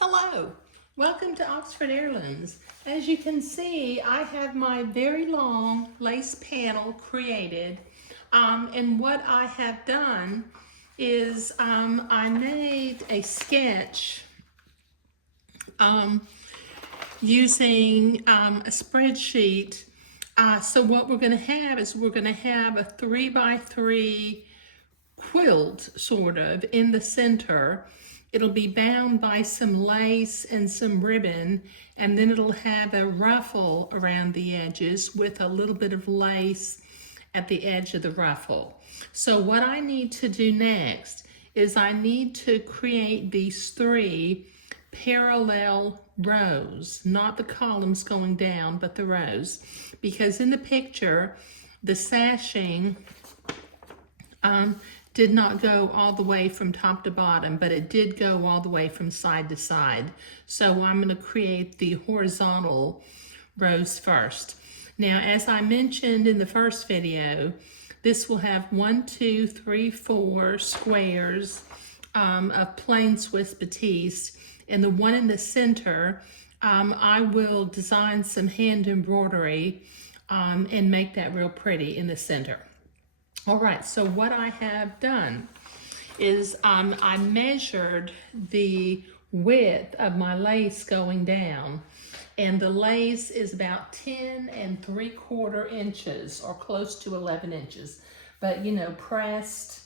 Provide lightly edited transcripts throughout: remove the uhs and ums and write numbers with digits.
Hello, welcome to Oxford Heirlooms. As you can see, I have my very long lace panel created. And what I have done is I made a sketch using a spreadsheet. So what we're going to have is we're going to have a 3x3 quilt sort of in the center. It'll be bound by some lace and some ribbon, and then it'll have a ruffle around the edges with a little bit of lace at the edge of the ruffle. So what I need to do next is I need to create these three parallel rows, not the columns going down, but the rows, because in the picture, the sashing did not go all the way from top to bottom, but it did go all the way from side to side. So I'm going to create the horizontal rows first. Now, as I mentioned in the first video, this will have 1, 2, 3, 4 squares of plain Swiss batiste, and the one in the center, I will design some hand embroidery and make that real pretty in the center. All right, so what I have done is I measured the width of my lace going down, and the lace is about 10 3/4 inches or close to 11 inches. But you know, pressed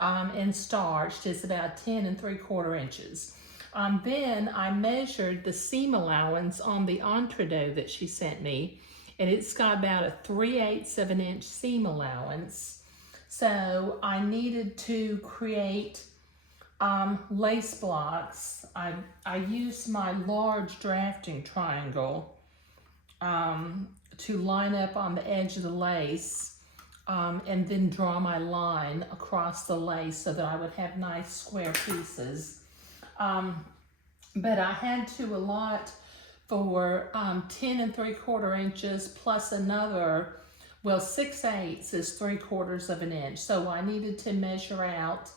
and starched is about 10 3/4 inches. Then I measured the seam allowance on the entredeaux that she sent me, and it's got about a 3/8 of an inch seam allowance. So I needed to create lace blocks. I used my large drafting triangle to line up on the edge of the lace and then draw my line across the lace so that I would have nice square pieces. But I had to allot for 10 3/4 inches plus another, well, 6/8 is 3/4 of an inch. So I needed to measure out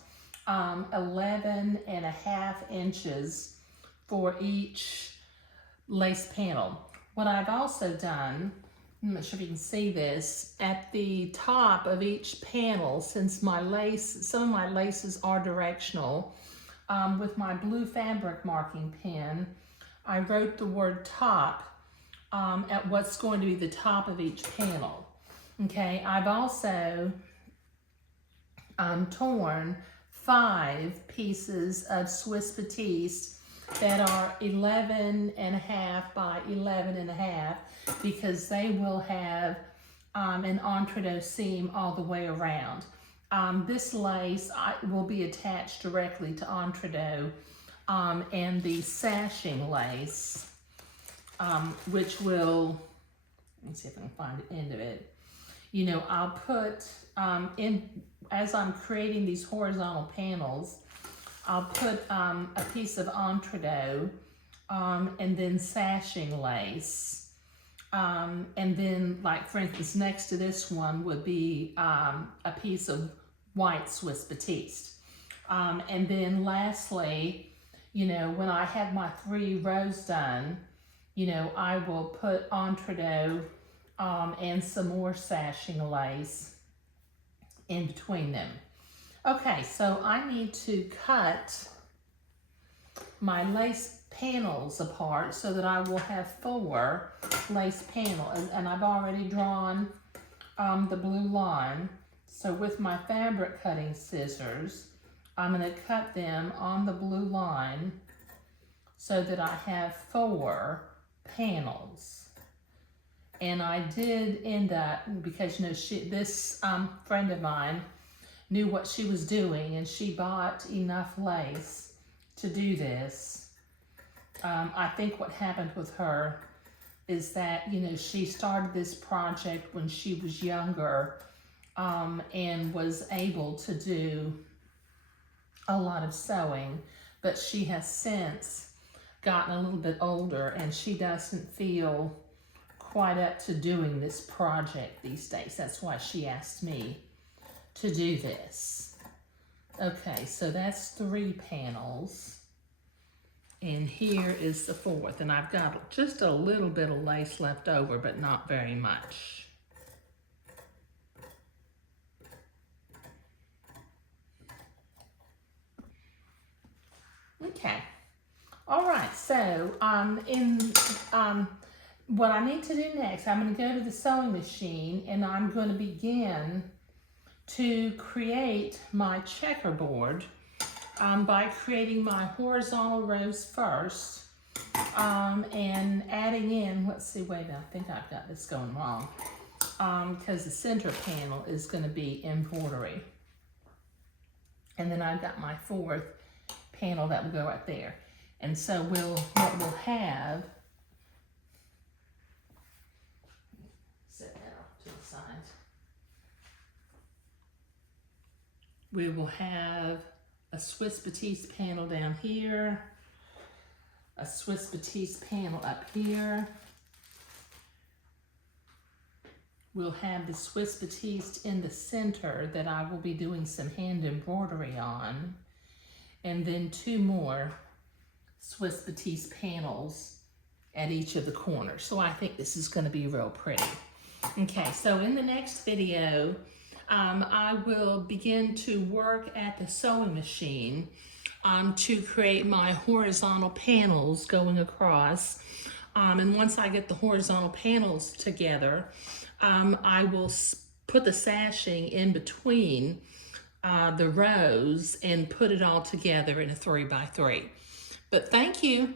11.5 inches for each lace panel. What I've also done, I'm not sure if you can see this, at the top of each panel, since my lace, some of my laces are directional, with my blue fabric marking pen, I wrote the word top at what's going to be the top of each panel. Okay, I've also torn 5 pieces of Swiss batiste that are 11.5 by 11.5 because they will have an entredeaux seam all the way around. This lace will be attached directly to entredeaux, and the sashing lace, which will, let me see if I can find the end of it. You know, I'll put as I'm creating these horizontal panels, I'll put a piece of entredeaux and then sashing lace. And then, like for instance, next to this one would be a piece of white Swiss batiste. And then lastly, you know, when I have my 3 rows done, you know, I will put entredeaux and some more sashing lace in between them. Okay, so I need to cut my lace panels apart so that I will have 4 lace panels, and I've already drawn the blue line. So with my fabric cutting scissors, I'm going to cut them on the blue line so that I have 4 panels. And I did end up, because you know, this friend of mine knew what she was doing, and she bought enough lace to do this. I think what happened with her is that, you know, she started this project when she was younger and was able to do a lot of sewing, but she has since gotten a little bit older and she doesn't feel quite up to doing this project these days. That's why she asked me to do this. Okay, so that's 3 panels. And here is the 4th, and I've got just a little bit of lace left over, but not very much. Okay. All right, so what I need to do next, I'm going to go to the sewing machine and I'm going to begin to create my checkerboard by creating my horizontal rows first and adding in, let's see, wait a minute, I think I've got this going wrong because the center panel is going to be embroidery. And then I've got my 4th panel that will go right there. And so what we'll have, set that off to the side. We will have a Swiss Batiste panel down here, a Swiss Batiste panel up here. We'll have the Swiss Batiste in the center that I will be doing some hand embroidery on. And then 2 more Swiss Batiste panels at each of the corners. So I think this is going to be real pretty. Okay, so in the next video, I will begin to work at the sewing machine to create my horizontal panels going across. And once I get the horizontal panels together, I will put the sashing in between the rows and put it all together in a 3x3. But thank you.